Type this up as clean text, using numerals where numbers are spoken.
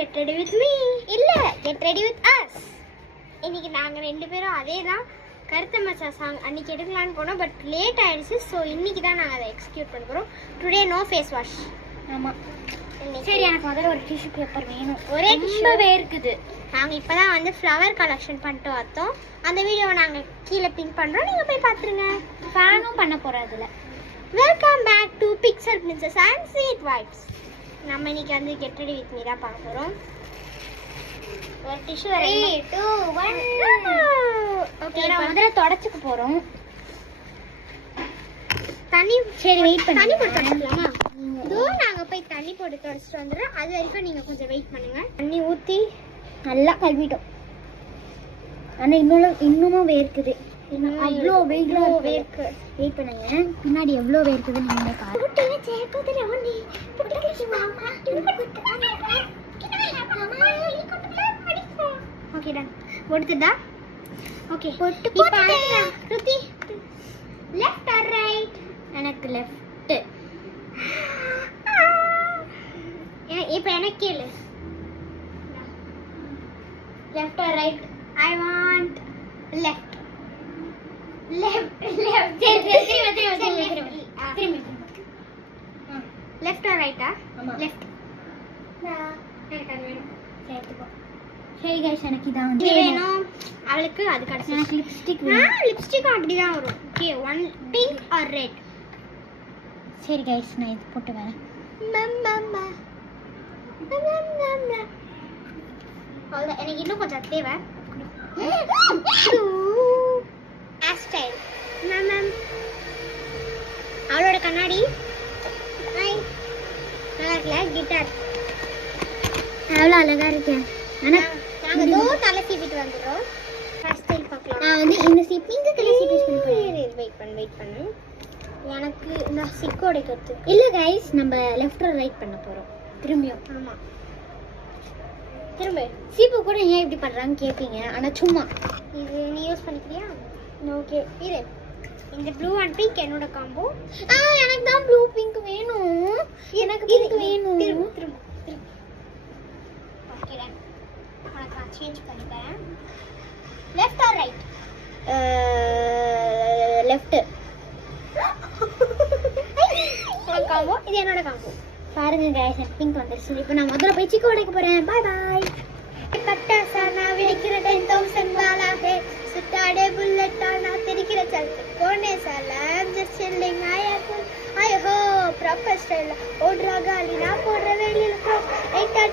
get ready with me. இல்ல get ready with us. இன்னைக்கு நாங்க ரெண்டு பேரும் அதேதான் கருத்த மச்சா சாங் அன்னைக்கு எடுக்கலாம்னு போனோம். பட் லேட் ஆயிடுச்சு. ஸோ இன்னைக்கு தான் நாங்கள் அதை எக்ஸிக்யூட் பண்ண போகிறோம். Today no face wash. ஆமாம். சரி, எனக்கு முதல்ல ஒரு டிஷ்யூ பேப்பர் வேணும். ஒரே டிஷ்யூவே இருக்குது. நாங்கள் இப்போ தான் வந்து ஃப்ளவர் கலெக்ஷன் பண்ணிட்டு வந்தோம். அந்த வீடியோவை நாங்கள் கீழே பின் பண்ணுறோம். நீங்கள் போய் பார்த்துருங்க. ஃபேனும் பண்ண போகிறோம் அதில். Welcome back to Pixel Princess and sweet vibes. நம்ம இன்னைக்கு வந்து கெட் ரெடி வித் மீ தான் பார்க்க போகிறோம். ஒரு டிஷ்யூ 3 2 1. ஓகே, நான் முதல்ல தொடச்சுக்க போகிறோம். தண்ணி சரி வெயிட் பண்ணி தண்ணி போட்டு தொடச்சிக்கலாமா? இதோ நாங்கள் போய் தண்ணி போட்டு தொடச்சிட்டு வந்துடுறோம். அது வரைக்கும் நீங்கள் கொஞ்சம் வெயிட் பண்ணுங்கள். தண்ணி ஊற்றி நல்லா கழுவிட்டோம். ஆனால் இன்னமும் வேர்க்குது. அவ்வளோ வேர்க்கு. வெயிட் பண்ணுங்க, பின்னாடி எவ்வளோ வேர்க்குது நீங்களே பாருங்க. Okay done. போட்டுதா? ஓகே போட்டு ருத்தி லெஃப்ட் ஆர் ரைட்? எனக்கு லெஃப்ட். இப்போ எனக்கு கேளு. Left or right? I want left. Left or ரைட்டா? லெஃப்ட். சரி கைஸ், எனக்கு இதான் வந்து வேணும். அவளுக்கு அது கடைசி எனக்கு லிப்ஸ்டிக் வேணும். லிப்ஸ்டிக் அப்படிதான் வரும். Okay, one pink or red. சரி கைஸ், நான் இது போட்டு வரேன். அவ்வளோதான், எனக்கு இன்னும் கொஞ்சம் தேவை. ஸ்டைல் மேம் அவளோட கண்ணாடி நல்லா இருக்குல்ல? கிட்டார் எவ்வளோ அழகா இருக்கேன். ஆனால் நாங்கள் தோ தலை சீப்பிட்டு வந்துடுறோம். ஃபர்ஸ்ட் ஸ்டைல் பார்க்கலாம். நான் வந்து இந்த பிங்க் கலர் சீப் யூஸ் பண்ணி வெயிட் பண்ணு. எனக்கு நான் சிக்கோட கற்று இல்லை கைஸ், நம்ம லெஃப்ட் ரைட் பண்ண போகிறோம் திரும்பியும். ஆமாம், திரும்ப சீப்பு கூட ஏன் இப்படி பண்ணுறாங்கன்னு கேட்பீங்க. ஆனால் சும்மா இது நீ யூஸ் பண்ணிக்கிறியா? ஓகே இரு. இந்த ப்ளூ அண்ட் பிங்க் என்னோட காம்போ. எனக்கு தான் ப்ளூ பிங்க் வேணும். எனக்கு பிங்க் வேணும். திரும்ப ஓகே டன். நான் சேஞ்ச் பண்ணிட்டேன். Left or right? Left. Combo இது என்னோட காம்போ. பாருங்க गाइस, எனக்கு பிங்க் வந்துருச்சு. இப்போ நான் முதல்ல போய் சிக்கு உடைக்க போறேன். By by. पटासा ना विड़किर 10,000 वाला है सुटाड़े बुलेट ना तिरकिर चलते कोने साला जस्ट चिल्लिंग आया कुल आयो हो प्रोफेशनल ओड्रा गाली ना पोड्रा वेली को एटा